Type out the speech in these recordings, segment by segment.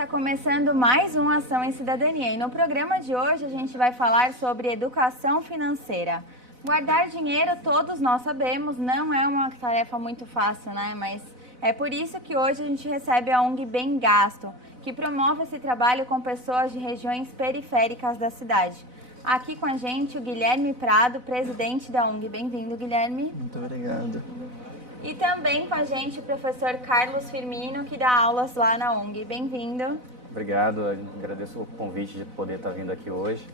está começando mais uma Ação em Cidadania e no programa de hoje a gente vai falar sobre educação financeira. Guardar dinheiro, todos nós sabemos, não é uma tarefa muito fácil, né? Mas é por isso que hoje a gente recebe a ONG Bem Gasto, que promove esse trabalho com pessoas de regiões periféricas da cidade. Aqui com a gente o Guilherme Prado, presidente da ONG. Bem-vindo, Guilherme. Muito obrigado. E também com a gente o professor Carlos Firmino, que dá aulas lá na ONG. Bem-vindo. Obrigado, agradeço o convite de poder estar vindo aqui hoje.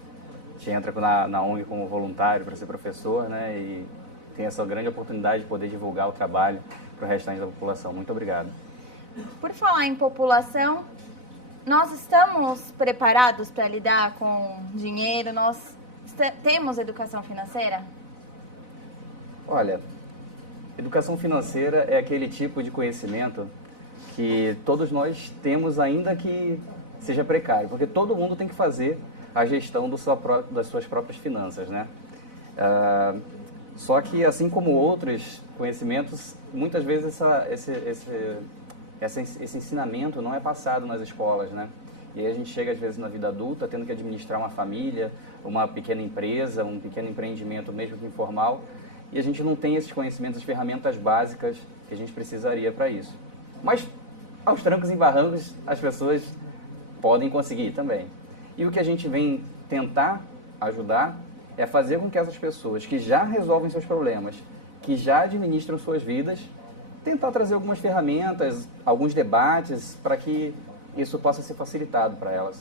A gente entra na ONG como voluntário para ser professor, né? E tem essa grande oportunidade de poder divulgar o trabalho para o restante da população. Muito obrigado. Por falar em população, nós estamos preparados para lidar com dinheiro? Nós temos educação financeira? Olha, educação financeira é aquele tipo de conhecimento que todos nós temos, ainda que seja precário, porque todo mundo tem que fazer a gestão das suas próprias finanças, né? Só que, assim como outros conhecimentos, muitas vezes esse ensinamento não é passado nas escolas, né? E aí a gente chega, às vezes, na vida adulta, tendo que administrar uma família, uma pequena empresa, um pequeno empreendimento, mesmo que informal, e a gente não tem esses conhecimentos, as ferramentas básicas que a gente precisaria para isso. Mas, aos trancos e barrancos, as pessoas podem conseguir também. E o que a gente vem tentar ajudar é fazer com que essas pessoas que já resolvem seus problemas, que já administram suas vidas, tentar trazer algumas ferramentas, alguns debates, para que isso possa ser facilitado para elas.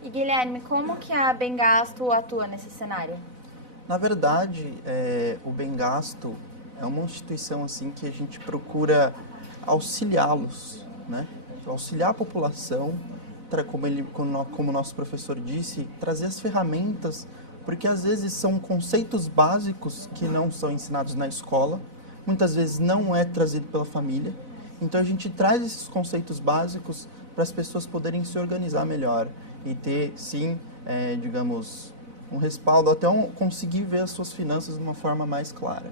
E Guilherme, como que a Bem Gasto atua nesse cenário? Na verdade, o Bem Gasto é uma instituição assim que a gente procura auxiliá-los, né? Auxiliar a população, como o nosso professor disse, trazer as ferramentas, porque às vezes são conceitos básicos que não são ensinados na escola, muitas vezes não é trazido pela família. Então a gente traz esses conceitos básicos para as pessoas poderem se organizar melhor e ter, sim, digamos, um respaldo, até conseguir ver as suas finanças de uma forma mais clara.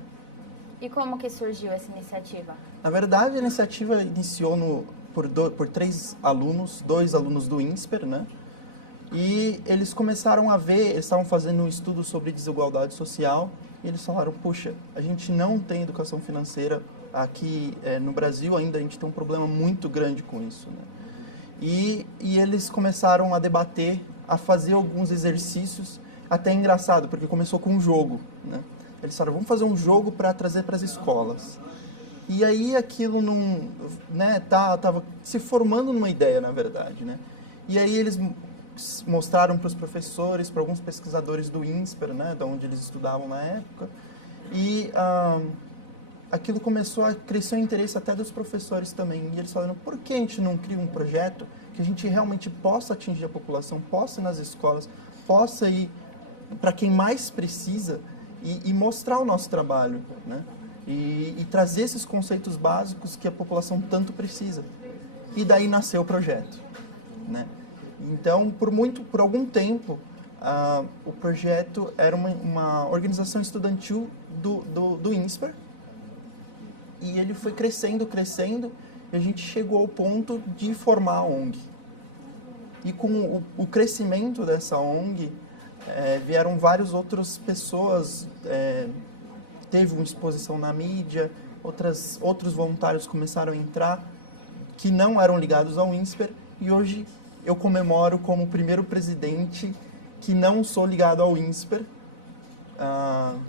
E como que surgiu essa iniciativa? Na verdade, a iniciativa iniciou por 3 alunos, 2 alunos do INSPER, né? E eles começaram a ver, eles estavam fazendo um estudo sobre desigualdade social, e eles falaram, puxa, a gente não tem educação financeira aqui no Brasil ainda, a gente tem um problema muito grande com isso, né? E eles começaram a debater, a fazer alguns exercícios, até engraçado, porque começou com um jogo, né? Eles falaram, vamos fazer um jogo para trazer para as escolas. E aí aquilo tava se formando numa ideia, na verdade, né? E aí eles mostraram para os professores, para alguns pesquisadores do INSPER, né, de onde eles estudavam na época, e aquilo começou a crescer o interesse até dos professores também. E eles falaram, por que a gente não cria um projeto que a gente realmente possa atingir a população, possa ir nas escolas, possa ir para quem mais precisa e mostrar o nosso trabalho, né? E trazer esses conceitos básicos que a população tanto precisa. E daí nasceu o projeto, né? Então, por algum tempo, o projeto era uma organização estudantil do INSPER, e ele foi crescendo, e a gente chegou ao ponto de formar a ONG. E com o crescimento dessa ONG, vieram várias outras pessoas, teve uma exposição na mídia, outros voluntários começaram a entrar, que não eram ligados ao INSPER, e hoje eu comemoro como o primeiro presidente que não sou ligado ao INSPER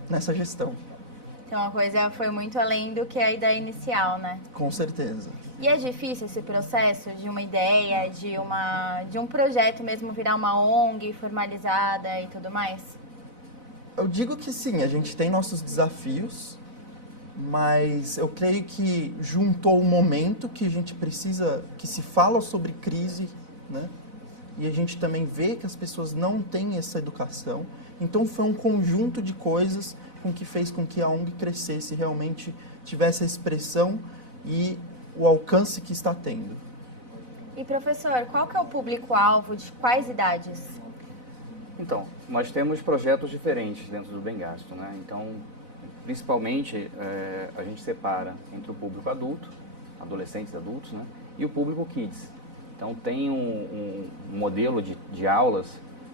nessa gestão. Então a coisa foi muito além do que a ideia inicial, né? Com certeza. E é difícil esse processo de uma ideia, de um projeto mesmo virar uma ONG formalizada e tudo mais? Eu digo que sim, a gente tem nossos desafios, mas eu creio que juntou um momento que a gente precisa, que se fala sobre crise, né? E a gente também vê que as pessoas não têm essa educação. Então foi um conjunto de coisas que fez com que a ONG crescesse, realmente tivesse a expressão e o alcance que está tendo. E professor, qual que é o público-alvo de quais idades? Então, nós temos projetos diferentes dentro do Bem Gasto, né? Então, principalmente, a gente separa entre o público adulto, adolescentes e adultos, né? E o público kids. Então, tem um modelo de aulas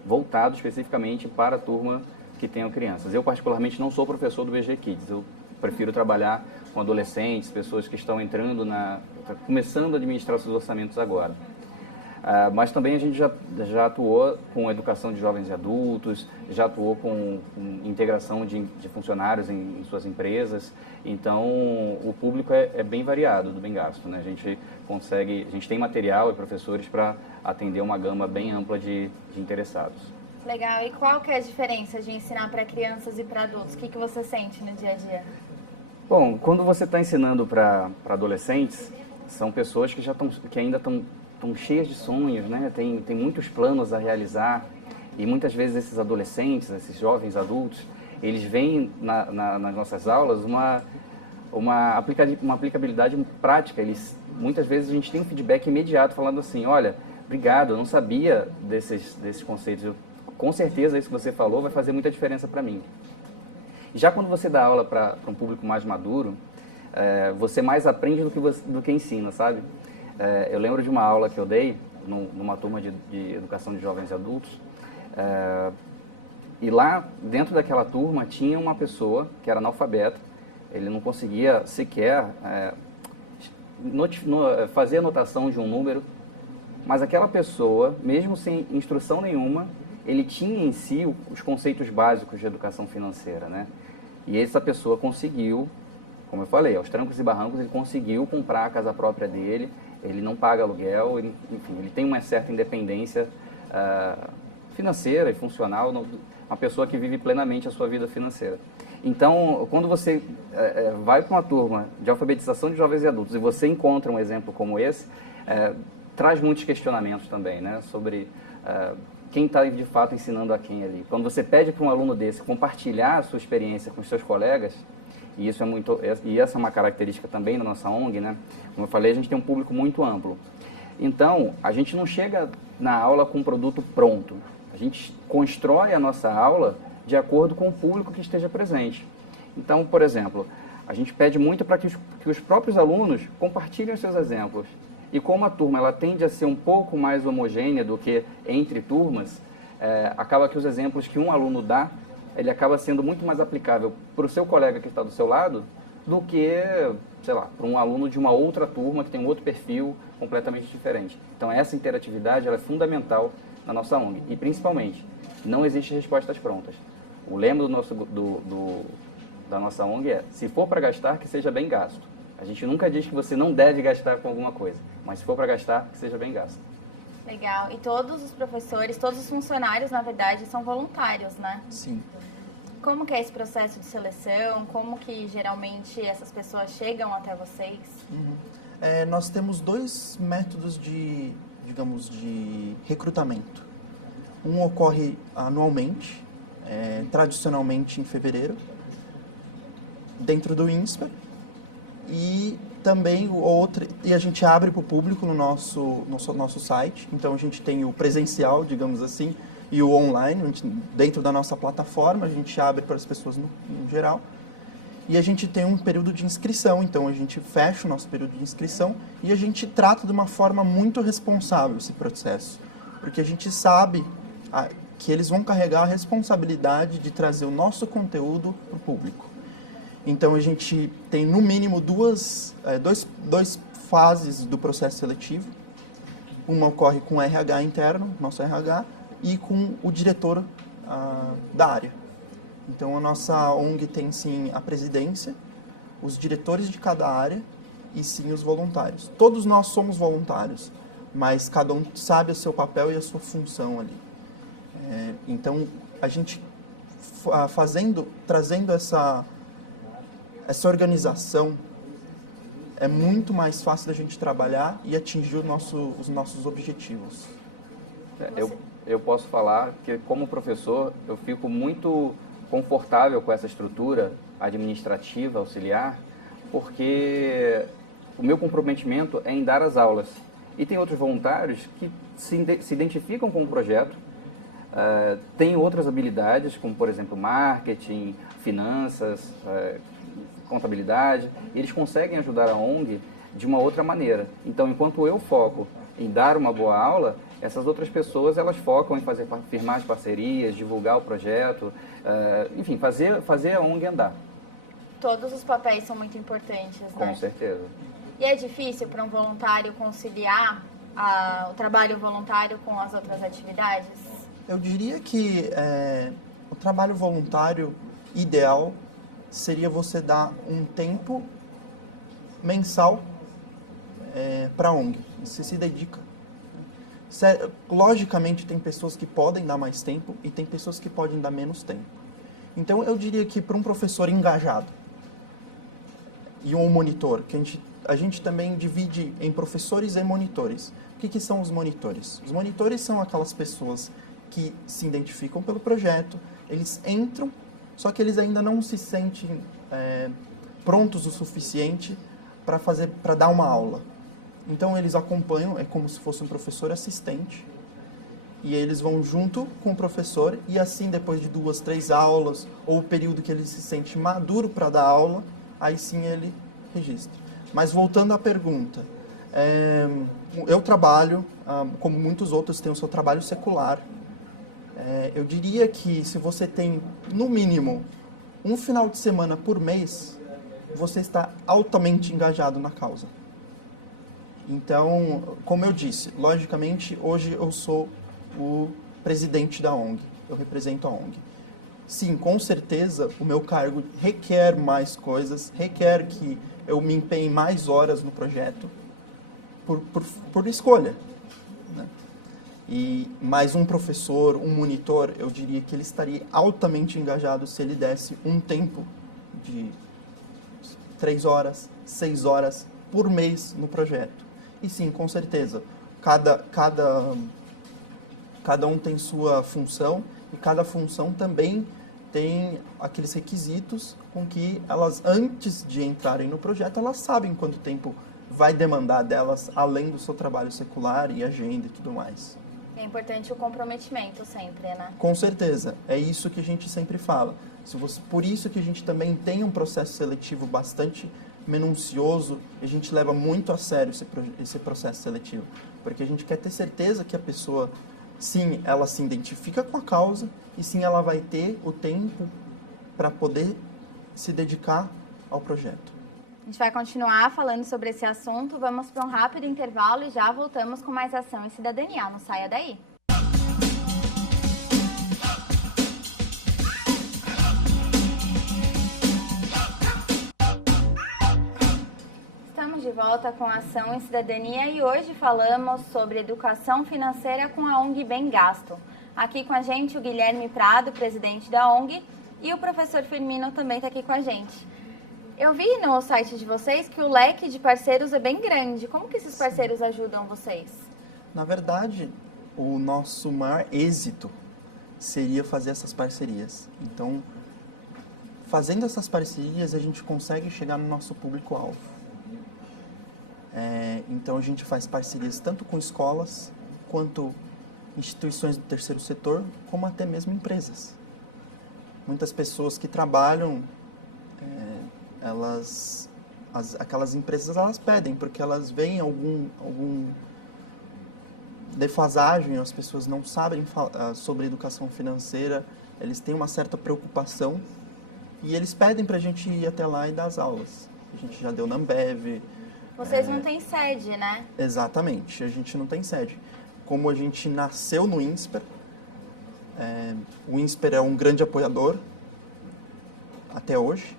voltado especificamente para a turma que tenham crianças. Eu, particularmente, não sou professor do BG Kids. Eu prefiro trabalhar com adolescentes, pessoas que estão entrando começando a administrar seus orçamentos agora. Mas também a gente já atuou com educação de jovens e adultos, já atuou com integração de funcionários em suas empresas. Então, o público é bem variado do Bem Gasto, né? A gente tem material e professores para atender uma gama bem ampla de interessados. Legal. E qual que é a diferença de ensinar para crianças e para adultos? O que você sente no dia a dia? Bom, quando você está ensinando para adolescentes, são pessoas que ainda estão cheias de sonhos, né? Tem muitos planos a realizar, e muitas vezes esses adolescentes, esses jovens adultos, eles veem nas nossas aulas uma aplicabilidade prática. Muitas vezes a gente tem um feedback imediato falando assim: olha, obrigado, eu não sabia desses conceitos, com certeza isso que você falou vai fazer muita diferença para mim. Já quando você dá aula para um público mais maduro, você mais aprende do que ensina, sabe? Eu lembro de uma aula que eu dei numa turma de educação de jovens e adultos, e lá dentro daquela turma tinha uma pessoa que era analfabeta. Ele não conseguia sequer fazer a anotação de um número, mas aquela pessoa, mesmo sem instrução nenhuma, ele tinha em si os conceitos básicos de educação financeira, né? E essa pessoa conseguiu, como eu falei, aos trancos e barrancos, ele conseguiu comprar a casa própria dele. Ele não paga aluguel, enfim, ele tem uma certa independência financeira e funcional, uma pessoa que vive plenamente a sua vida financeira. Então, quando você vai para uma turma de alfabetização de jovens e adultos e você encontra um exemplo como esse, traz muitos questionamentos também, né, sobre quem está de fato ensinando a quem ali. Quando você pede para um aluno desse compartilhar a sua experiência com os seus colegas, e essa é uma característica também da nossa ONG, né? Como eu falei, a gente tem um público muito amplo. Então, a gente não chega na aula com um produto pronto. A gente constrói a nossa aula de acordo com o público que esteja presente. Então, por exemplo, a gente pede muito para que os próprios alunos compartilhem os seus exemplos. E como a turma ela tende a ser um pouco mais homogênea do que entre turmas, acaba que os exemplos que um aluno dá, ele acaba sendo muito mais aplicável para o seu colega que está do seu lado do que, sei lá, para um aluno de uma outra turma que tem um outro perfil completamente diferente. Então, essa interatividade ela é fundamental na nossa ONG. E, principalmente, não existe respostas prontas. O lema da nossa ONG é: se for para gastar, que seja bem gasto. A gente nunca diz que você não deve gastar com alguma coisa, mas se for para gastar, que seja bem gasto. Legal. E todos os professores, todos os funcionários, na verdade, são voluntários, né? Sim. Como que é esse processo de seleção? Como que geralmente essas pessoas chegam até vocês? Nós temos 2 métodos de recrutamento. Um ocorre anualmente, tradicionalmente em fevereiro, dentro do INSPER, e também e a gente abre para o público no nosso site. Então a gente tem o presencial, digamos assim, e o online, dentro da nossa plataforma, a gente abre para as pessoas no geral. E a gente tem um período de inscrição, então a gente fecha o nosso período de inscrição e a gente trata de uma forma muito responsável esse processo, porque a gente sabe que eles vão carregar a responsabilidade de trazer o nosso conteúdo para o público. Então a gente tem no mínimo duas fases do processo seletivo. Uma ocorre com o RH interno, nosso RH, e com o diretor da área. Então a nossa ONG tem sim a presidência, os diretores de cada área e sim os voluntários. Todos nós somos voluntários, mas cada um sabe o seu papel e a sua função ali. Então a gente trazendo essa organização, é muito mais fácil da gente trabalhar e atingir os nossos objetivos. Eu posso falar que, como professor, eu fico muito confortável com essa estrutura administrativa, auxiliar, porque o meu comprometimento é em dar as aulas. E tem outros voluntários que se identificam com o projeto, têm outras habilidades, como, por exemplo, marketing, finanças, contabilidade, e eles conseguem ajudar a ONG de uma outra maneira. Então, enquanto eu foco em dar uma boa aula, essas outras pessoas elas focam em firmar as parcerias, divulgar o projeto, enfim, fazer a ONG andar. Todos os papéis são muito importantes, né? Com certeza. E é difícil para um voluntário conciliar o trabalho voluntário com as outras atividades? Eu diria que o trabalho voluntário ideal seria você dar um tempo mensal para a ONG. Você se dedica. Logicamente, tem pessoas que podem dar mais tempo e tem pessoas que podem dar menos tempo. Então, eu diria que para um professor engajado e um monitor, que a gente também divide em professores e monitores. O que são os monitores? Os monitores são aquelas pessoas que se identificam pelo projeto, eles entram, só que eles ainda não se sentem prontos o suficiente para dar uma aula. Então, eles acompanham, é como se fosse um professor assistente, e eles vão junto com o professor, e assim, depois de 2, 3 aulas, ou o período que ele se sente maduro para dar aula, aí sim ele registra. Mas voltando à pergunta, eu trabalho, como muitos outros têm o seu trabalho secular. Eu diria que se você tem, no mínimo, um final de semana por mês, você está altamente engajado na causa. Então, como eu disse, logicamente, hoje eu sou o presidente da ONG, eu represento a ONG. Sim, com certeza, o meu cargo requer mais coisas, requer que eu me empenhe mais horas no projeto, por escolha, né? E mais um professor, um monitor, eu diria que ele estaria altamente engajado se ele desse um tempo de 3 horas, 6 horas por mês no projeto. E sim, com certeza, cada um tem sua função e cada função também tem aqueles requisitos com que elas, antes de entrarem no projeto, elas sabem quanto tempo vai demandar delas, além do seu trabalho secular e agenda e tudo mais. É importante o comprometimento sempre, né? Com certeza, é isso que a gente sempre fala. Por isso que a gente também tem um processo seletivo bastante minucioso, a gente leva muito a sério esse processo seletivo, porque a gente quer ter certeza que a pessoa, sim, ela se identifica com a causa e sim, ela vai ter o tempo para poder se dedicar ao projeto. A gente vai continuar falando sobre esse assunto, vamos para um rápido intervalo e já voltamos com mais Ação e Cidadania. Não saia daí! Estamos de volta com Ação e Cidadania e hoje falamos sobre educação financeira com a ONG Bem Gasto. Aqui com a gente o Guilherme Prado, presidente da ONG, e o professor Firmino também está aqui com a gente. Eu vi no site de vocês que o leque de parceiros é bem grande. Como que esses parceiros ajudam vocês? Na verdade, o nosso maior êxito seria fazer essas parcerias. Então, fazendo essas parcerias, a gente consegue chegar no nosso público-alvo. Então, a gente faz parcerias tanto com escolas, quanto instituições do terceiro setor, como até mesmo empresas. Muitas pessoas que trabalham, aquelas empresas, elas pedem, porque elas veem algum defasagem, as pessoas não sabem sobre educação financeira, eles têm uma certa preocupação e eles pedem para a gente ir até lá e dar as aulas. A gente já deu na Ambev. Vocês não têm sede, né? Exatamente, a gente não tem sede. Como a gente nasceu no INSPER, o INSPER é um grande apoiador até hoje.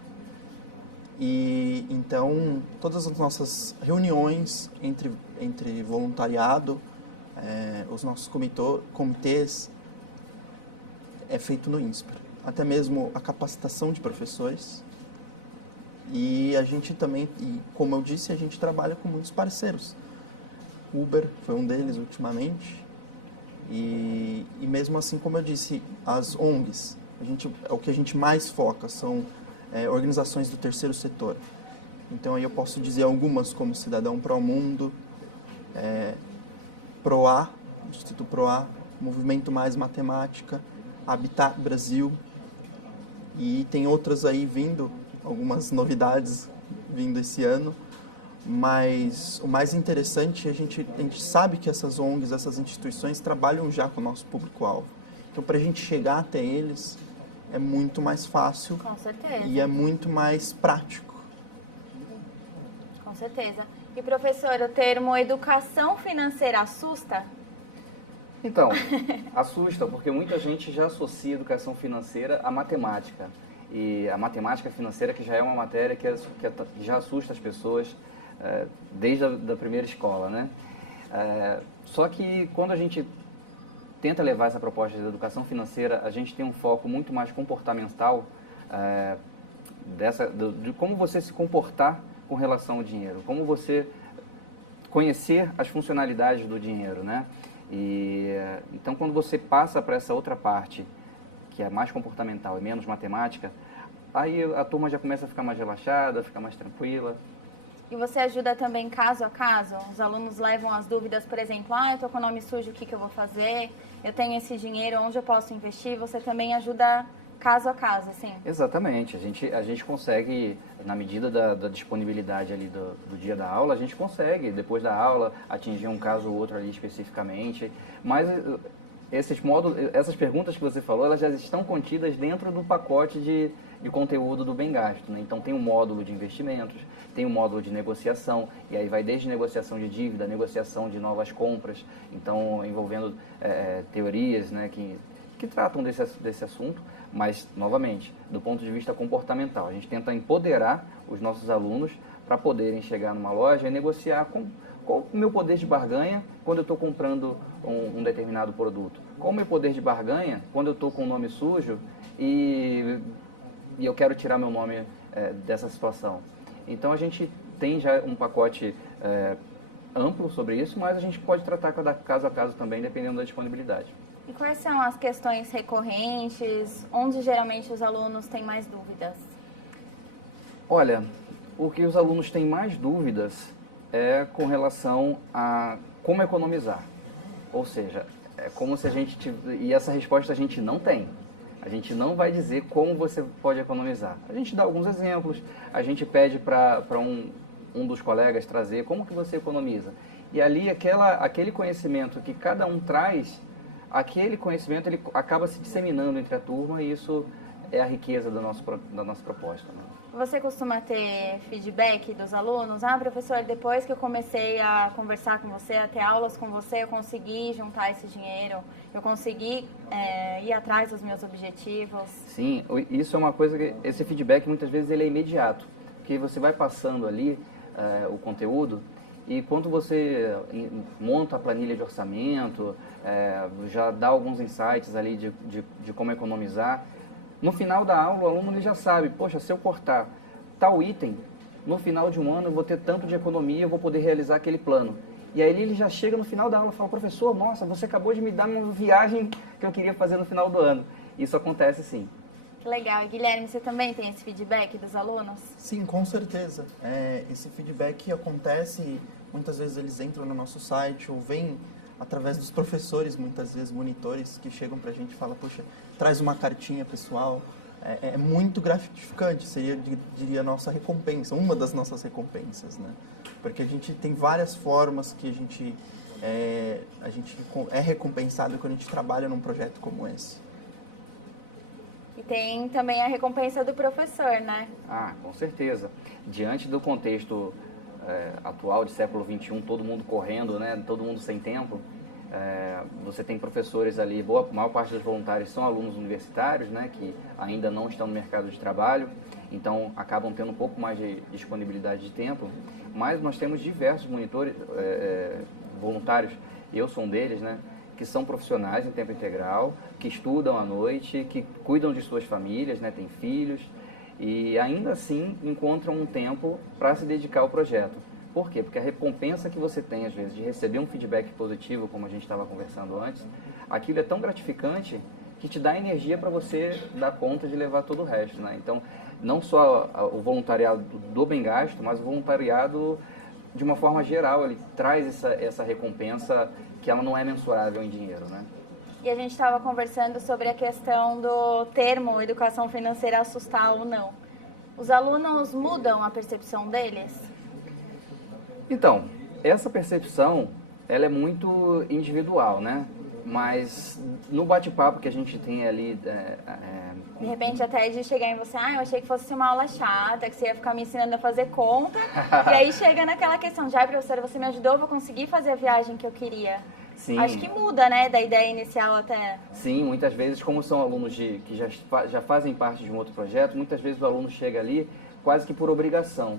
E então, todas as nossas reuniões entre voluntariado, os nossos comitês, é feito no INSPER. Até mesmo a capacitação de professores. E a gente também, como eu disse, a gente trabalha com muitos parceiros. Uber foi um deles ultimamente. E mesmo assim, como eu disse, as ONGs, o que a gente mais foca são organizações do terceiro setor. Então, aí eu posso dizer algumas, como Cidadão Pro Mundo, PROA, Instituto PROA, Movimento Mais Matemática, Habitat Brasil, e tem outras aí vindo, algumas novidades vindo esse ano, Mas o mais interessante, a gente sabe que essas ONGs, essas instituições trabalham já com o nosso público-alvo. Então, para a gente chegar até eles, é muito mais fácil. Com certeza. E é muito mais prático. Com certeza. E, professor, o termo educação financeira assusta? Então, assusta, porque muita gente já associa educação financeira à matemática. E a matemática financeira, que já é uma matéria que já assusta as pessoas desde a primeira escola, né? Só que quando a gente tenta levar essa proposta de educação financeira, a gente tem um foco muito mais comportamental de como você se comportar com relação ao dinheiro, como você conhecer as funcionalidades do dinheiro, né? Então, quando você passa para essa outra parte, que é mais comportamental e menos matemática, aí a turma já começa a ficar mais relaxada, ficar mais tranquila. E você ajuda também caso a caso? Os alunos levam as dúvidas, por exemplo, eu estou com o nome sujo, o que eu vou fazer? Eu tenho esse dinheiro, onde eu posso investir? Você também ajuda caso a caso, assim? Exatamente. A gente consegue, na medida da disponibilidade ali do dia da aula, a gente consegue, depois da aula, atingir um caso ou outro ali especificamente. Mas essas perguntas que você falou, elas já estão contidas dentro do pacote de conteúdo do Bem Gasto, né? Então tem um módulo de investimentos, tem um módulo de negociação, e aí vai desde negociação de dívida, negociação de novas compras, então envolvendo teorias, né, que tratam desse assunto, mas, novamente, do ponto de vista comportamental. A gente tenta empoderar os nossos alunos para poderem chegar numa loja e negociar qual o meu poder de barganha quando eu estou comprando um determinado produto. Qual o meu poder de barganha quando eu estou com o nome sujo e eu quero tirar meu nome dessa situação. Então, a gente tem já um pacote amplo sobre isso, mas a gente pode tratar cada caso a caso também, dependendo da disponibilidade. E quais são as questões recorrentes, onde geralmente os alunos têm mais dúvidas? Olha, o que os alunos têm mais dúvidas é com relação a como economizar. Ou seja, é como se a gente... E essa resposta a gente não tem. A gente não vai dizer como você pode economizar. A gente dá alguns exemplos, a gente pede para um dos colegas trazer como que você economiza. E ali aquele conhecimento que cada um traz, aquele conhecimento ele acaba se disseminando entre a turma e isso é a riqueza da nossa proposta, né? Você costuma ter feedback dos alunos? Professor, depois que eu comecei a conversar com você, a ter aulas com você, eu consegui juntar esse dinheiro, eu consegui ir atrás dos meus objetivos? Sim, isso é uma coisa que esse feedback muitas vezes ele é imediato, porque você vai passando ali o conteúdo e quando você monta a planilha de orçamento, já dá alguns insights ali de como economizar. No final da aula, o aluno ele já sabe, poxa, se eu cortar tal item, no final de um ano eu vou ter tanto de economia, eu vou poder realizar aquele plano. E aí ele já chega no final da aula e fala, professor, nossa, você acabou de me dar uma viagem que eu queria fazer no final do ano. Isso acontece sim. Que legal. E Guilherme, você também tem esse feedback dos alunos? Sim, com certeza. Esse feedback acontece, muitas vezes eles entram no nosso site ou vêm através dos professores, muitas vezes monitores que chegam para a gente e falam, poxa, traz uma cartinha pessoal. É muito gratificante, seria, diria, a nossa recompensa, uma das nossas recompensas, né? Porque a gente tem várias formas que a gente é recompensado quando a gente trabalha num projeto como esse. E tem também a recompensa do professor, né? Com certeza. Diante do contexto atual de século XXI, todo mundo correndo, né? Todo mundo sem tempo, você tem professores ali, a maior parte dos voluntários são alunos universitários, né? Que ainda não estão no mercado de trabalho, então acabam tendo um pouco mais de disponibilidade de tempo, mas nós temos diversos monitores, voluntários, eu sou um deles, né? Que são profissionais em tempo integral, que estudam à noite, que cuidam de suas famílias, né? Têm filhos, e ainda assim encontram um tempo para se dedicar ao projeto. Por quê? Porque a recompensa que você tem, às vezes, de receber um feedback positivo, como a gente estava conversando antes, aquilo é tão gratificante que te dá energia para você dar conta de levar todo o resto, né? Então, não só o voluntariado do Bem Gasto, mas o voluntariado de uma forma geral, ele traz essa recompensa que ela não é mensurável em dinheiro, né? E a gente estava conversando sobre a questão do termo educação financeira assustar ou não. Os alunos mudam a percepção deles? Então, essa percepção, ela é muito individual, né? Mas no bate-papo que a gente tem ali... De repente até de chegar em você, eu achei que fosse uma aula chata, que você ia ficar me ensinando a fazer conta. E aí chega naquela questão de, professora, você me ajudou, eu vou conseguir fazer a viagem que eu queria. Sim. Acho que muda, né, da ideia inicial até... Sim, muitas vezes, como são alunos que já fazem parte de um outro projeto, muitas vezes o aluno chega ali quase que por obrigação.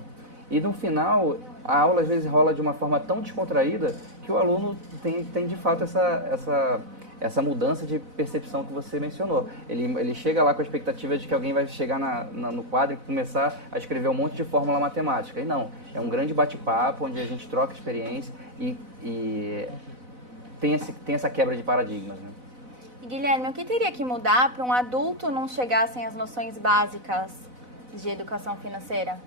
E no final, a aula às vezes rola de uma forma tão descontraída que o aluno tem de fato essa mudança de percepção que você mencionou. Ele chega lá com a expectativa de que alguém vai chegar no quadro e começar a escrever um monte de fórmula matemática. E não, é um grande bate-papo onde a gente troca experiência e tem essa quebra de paradigmas, né? E Guilherme, o que teria que mudar para um adulto não chegar sem as noções básicas de educação financeira?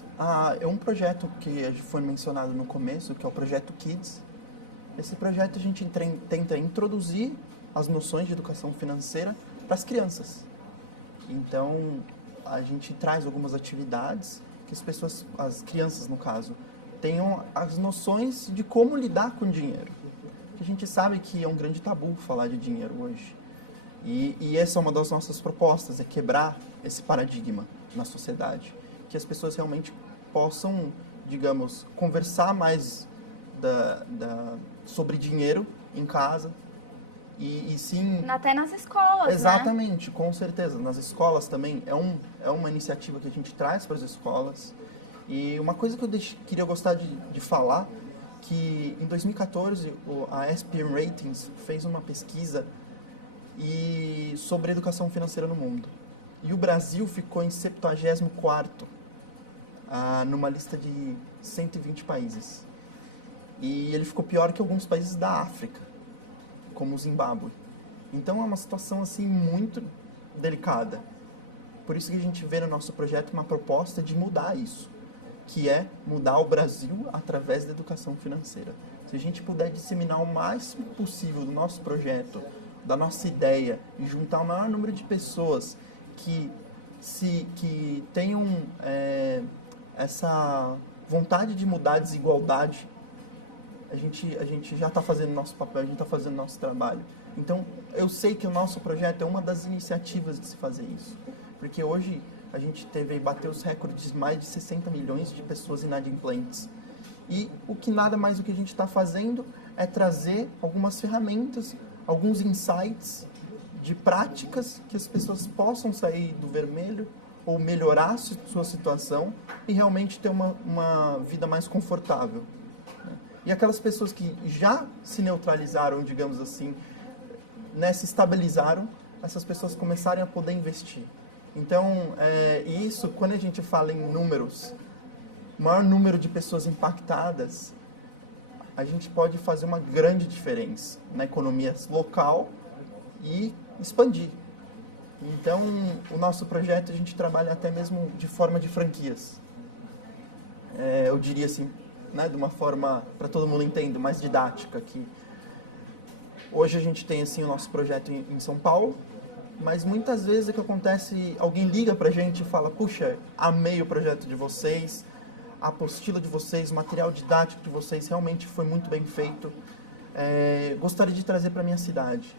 É um projeto que foi mencionado no começo, que é o projeto Kids. Esse projeto a gente tenta introduzir as noções de educação financeira para as crianças. Então, a gente traz algumas atividades que as crianças no caso, tenham as noções de como lidar com dinheiro. A gente sabe que é um grande tabu falar de dinheiro hoje. E essa é uma das nossas propostas, é quebrar esse paradigma na sociedade. Que as pessoas realmente possam, digamos, conversar mais sobre dinheiro em casa. E sim... Até nas escolas, exatamente, né? Com certeza. Nas escolas também é uma iniciativa que a gente traz para as escolas. E uma coisa que eu queria gostar de falar, que em 2014 a SPM Ratings fez uma pesquisa sobre educação financeira no mundo. E o Brasil ficou em 74º, numa lista de 120 países. E ele ficou pior que alguns países da África, como o Zimbábue. Então é uma situação assim muito delicada. Por isso que a gente vê no nosso projeto uma proposta de mudar isso, que é mudar o Brasil através da educação financeira. Se a gente puder disseminar o máximo possível do nosso projeto, da nossa ideia, e juntar o maior número de pessoas que tenham essa vontade de mudar a desigualdade, a gente já está fazendo o nosso papel, a gente está fazendo o nosso trabalho. Então, eu sei que o nosso projeto é uma das iniciativas de se fazer isso. Porque hoje a gente bateu os recordes de mais de 60 milhões de pessoas inadimplentes. E o que nada mais do que a gente está fazendo é trazer algumas ferramentas, alguns insights de práticas que as pessoas possam sair do vermelho ou melhorar sua situação e realmente ter uma vida mais confortável. E aquelas pessoas que já se neutralizaram, digamos assim, se estabilizaram, essas pessoas começarem a poder investir. Então, isso, quando a gente fala em números, maior número de pessoas impactadas, a gente pode fazer uma grande diferença na economia local e expandir. Então, o nosso projeto, a gente trabalha até mesmo de forma de franquias. Eu diria assim, né, de uma forma, para todo mundo entender, mais didática. Que hoje a gente tem assim, o nosso projeto em São Paulo, mas muitas vezes o que acontece, alguém liga para a gente e fala, puxa, amei o projeto de vocês, a apostila de vocês, o material didático de vocês realmente foi muito bem feito, gostaria de trazer para a minha cidade.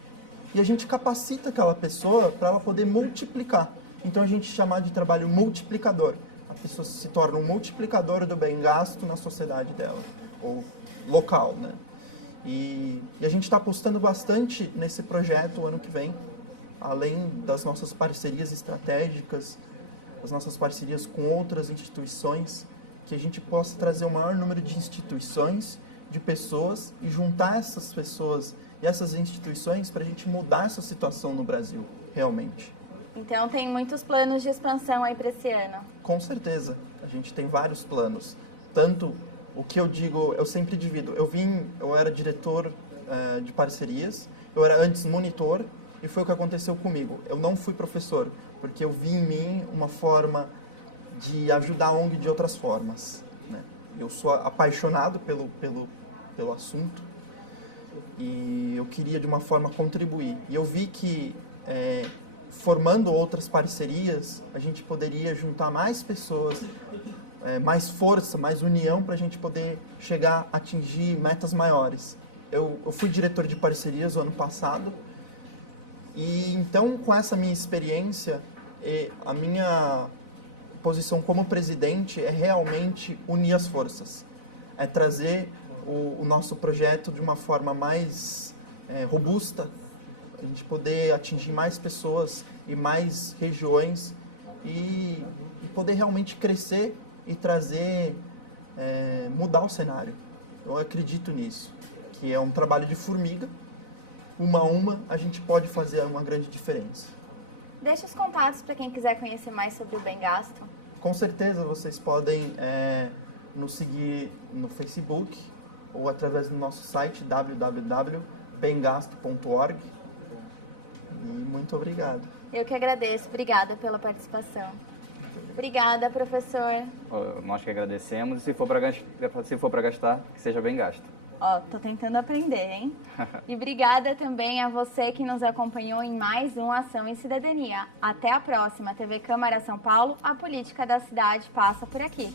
E a gente capacita aquela pessoa para ela poder multiplicar. Então a gente chama de trabalho multiplicador. A pessoa se torna um multiplicador do bem gasto na sociedade dela, ou local, né? E a gente está apostando bastante nesse projeto o ano que vem, além das nossas parcerias estratégicas, as nossas parcerias com outras instituições, que a gente possa trazer o maior número de instituições, de pessoas, e juntar essas pessoas e essas instituições para a gente mudar essa situação no Brasil, realmente. Então tem muitos planos de expansão aí para esse ano. Com certeza, a gente tem vários planos. Tanto o que eu digo, eu sempre divido. Eu era diretor de parcerias, eu era antes monitor, e foi o que aconteceu comigo. Eu não fui professor, porque eu vi em mim uma forma de ajudar a ONG de outras formas, né? Eu sou apaixonado pelo assunto e eu queria de uma forma contribuir. E eu vi que formando outras parcerias, a gente poderia juntar mais pessoas mais força, mais união para a gente poder chegar a atingir metas maiores. Eu fui diretor de parcerias o ano passado e então com essa minha experiência, a minha posição como presidente é realmente unir as forças, é trazer o nosso projeto de uma forma mais robusta, a gente poder atingir mais pessoas e mais regiões e poder realmente crescer e trazer, mudar o cenário. Eu acredito nisso, que é um trabalho de formiga, uma a uma a gente pode fazer uma grande diferença. Deixa os contatos para quem quiser conhecer mais sobre o Bem Gasto. Com certeza vocês podem nos seguir no Facebook ou através do nosso site www.bengasto.org. E muito obrigado. Eu que agradeço. Obrigada pela participação. Obrigada, professor. Nós que agradecemos. E se for para gastar, que seja bem gasto. Ó, tô tentando aprender, hein? E obrigada também a você que nos acompanhou em mais um Ação em Cidadania. Até a próxima. TV Câmara São Paulo, a política da cidade passa por aqui.